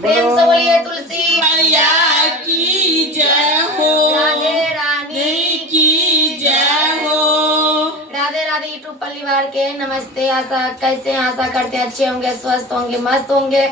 प्रेम से बोलिए तुलसी मैया की जय हो। राधे रानी की जय हो। राधे राधे यूट्यूब परिवार के नमस्ते। आशा कैसे हैं? आशा करते हैं अच्छे होंगे, स्वस्थ होंगे, मस्त होंगे।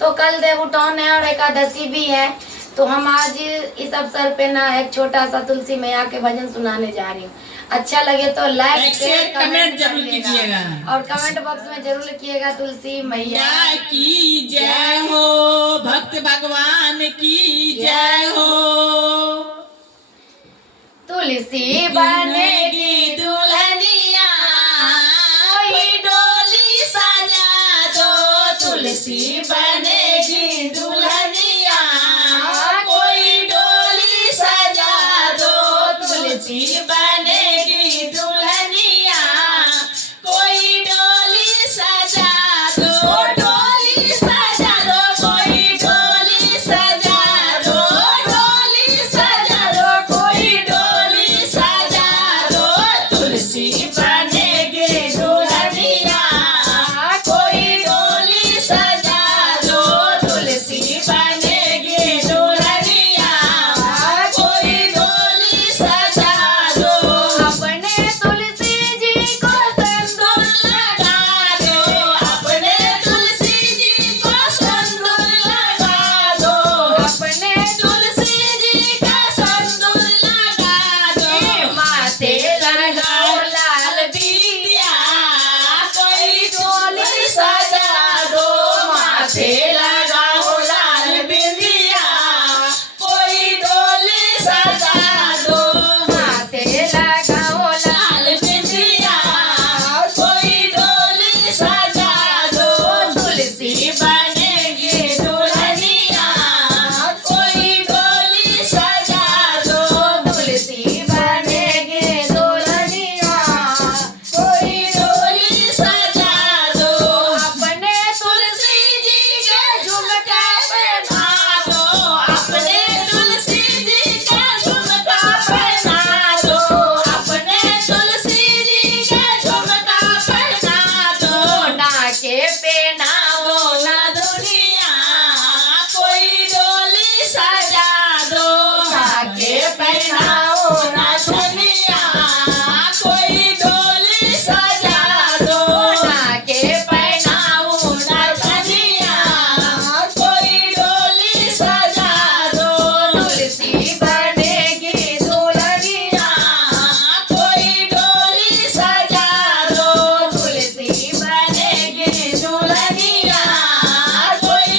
तो कल देवउठौन है और एकादशी भी है, तो हम आज इस अवसर पे ना एक छोटा सा तुलसी मैया के भजन सुनाने जा रही हूँ। अच्छा लगे तो लाइक शेयर कमेंट जरूर कीजिएगा और कमेंट बॉक्स में जरूर लिखिएगा तुलसी मैया की जय हो, भक्त भगवान की जय हो। तुलसी बनेगी दुल्हनिया, कोई डोली सजा दो। तुलसी बनेगी दुल्हनिया, कोई डोली सजा दो। तुलसी बनेगी दुल्हनिया, कोई डोली सजा दो। डोली सजा दो, कोई डोली सजा दो। डोली सजा दो, कोई डोली सजा दो। तुलसी बनेगी दुल्हनिया, कोई डोली सजा दो। तुलसी बनेगी दुल्हनिया, कोई डोली सजा दो। अपने तुलसी जी को सिंदूर लगा दो, अपने तुलसी जी को सिंदूर लगा दो। अपने तुलसी जी का सिंदूर लगा दो। माथे लगाओ लाल बिंदिया, कोई डोली सजा दो। माथे लगाओ लाल बिंदिया, कोई डोली सजा दो। माथे लगाओ लाल बिंदिया, कोई डोली सजा दो। तुलसी बनेगी दुल्हनिया, कोई डोली सजा दो। तुलसी बनेगी दुल्हनिया, कोई डोली सजा दो। अपने तुलसी जी के झुमका पहना दो, अपने तुलसी जी के झुमका पहना दो। अपने तुलसी जी के झुमका पहना दो। नाके पे नावो ना दुनिया, कोई डोली सजा दो। नाके पहनाओ ना दुनिया, कोई डोली सजा दो। नाके पहनाओ ना दुनिया, कोई डोली सजा दो। तुलसी बनेगी दुल्हनिया, कोई डोली सजा दो। तुलसी बनेगी दुल्हनिया, कोई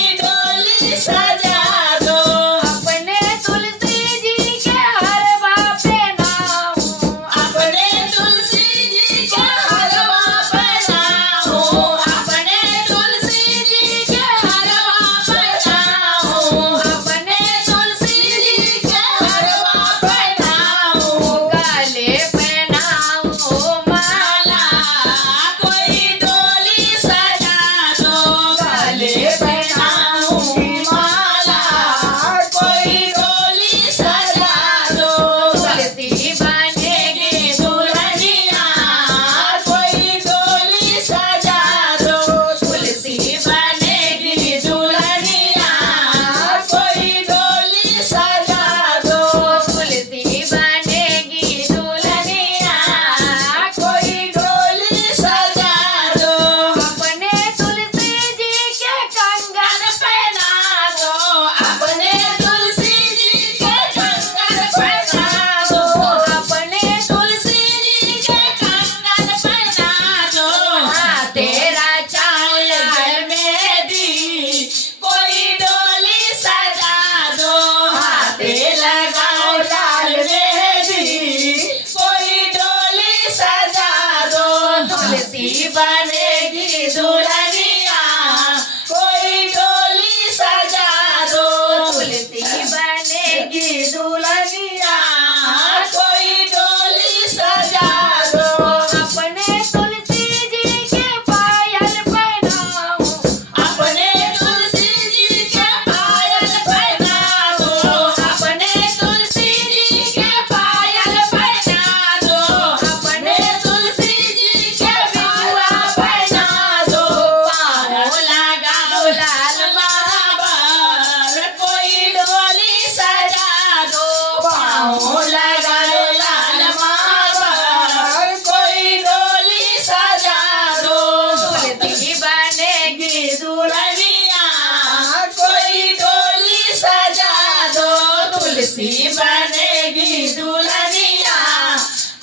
तुलसी बनेगी दुल्हनिया,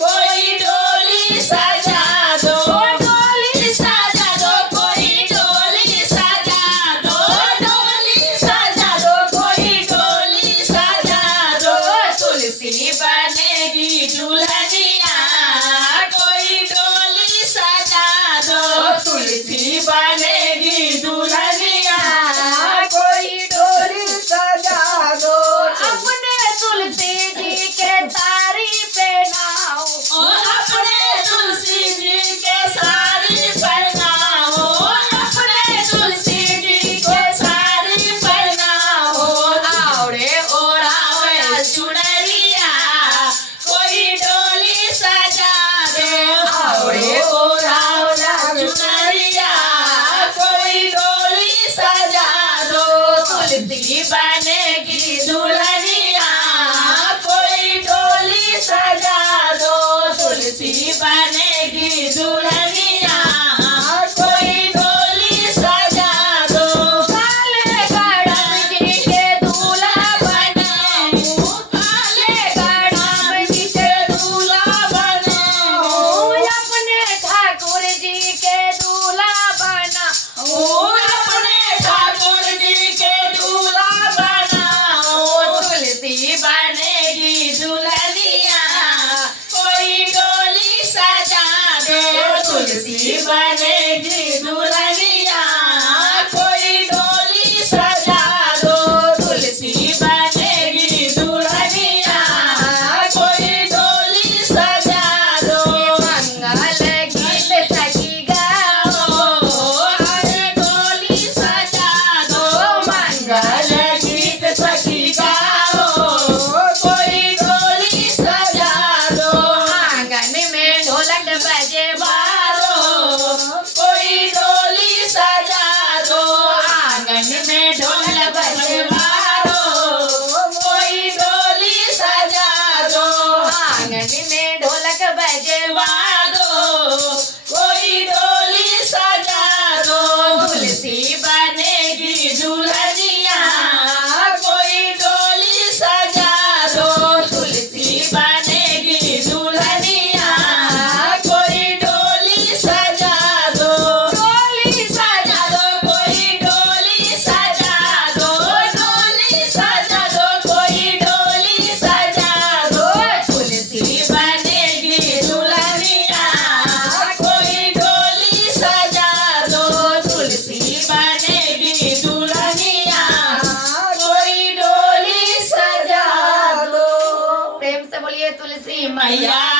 कोई डोली सजा दो, डोली सजा दो, कोई डोली सजा दो, डोली सजा दो, कोई डोली सजा दो। तुलसी बनेगी दुल्हनिया, कोई डोली सजा दो, तुलसी बनेगी दुल्हनिया, कोई डोली सजा दो। अपने तुलसी जी के साड़ी पहनाओ, ओ अपने तुलसी जी के साड़ी पहनाओ, अपने तुलसी जी के साड़ी पहनाओ। आवड़े ओढ़ाओ चुनरिया, कोई डोली सजा दो, आवड़े ओढ़ाओ चुनरिया, कोई डोली सजा दो। तुलसी बनेगी दुल्हनिया, कोई डोली सजा दो, तुलसी बनेगी दुल्हनिया, कोई डोली सजा दो। काले गणम जी के दूल्हा बनाऊं, काले गणम जी के दूल्हा बनाओ, अपने ठाकुर जी के दूल्हा बनाऊं, अपने ठाकुर जी के दूल्हा बनाओ। तुलसी बनेगी दुल्हनिया, कोई डोली सजा दो, तुलसी बनेगी दुल्हनिया, कोई डोली सजा दो, तुलसी बनेगी दुल्हनिया, कोई डोली सजा दो। मंगल गीत सखी गाओ, अरे डोली सजा दो, मंगल गीत सखी गाओ, कोई डोली सजा दो। आंगन में ढोलक बजे बारो, कोई डोली सजा दो, आंगन में ढोल बजवारो, कोई डोली सजा दो, आंगन में ढोलक बजे वादो, कोई डोली सजा दो। तुलसी बनेगी दुल्हनिया, कोई डोली सजा दो, तुलसी बनेगी दुल्हनिया, कोई डोली सजा दो, डोली सजा दो, कोई डोली सजा दो, डोली सजा दो, कोई डोली सजा दो। तुलसी बनेगी दुल्हनिया, कोई डोली सजा दो, तुलसी बनेगी दुल्हनिया, कोई डोली सजा दो। प्रेम से बोलिए तुलसी मैया मैया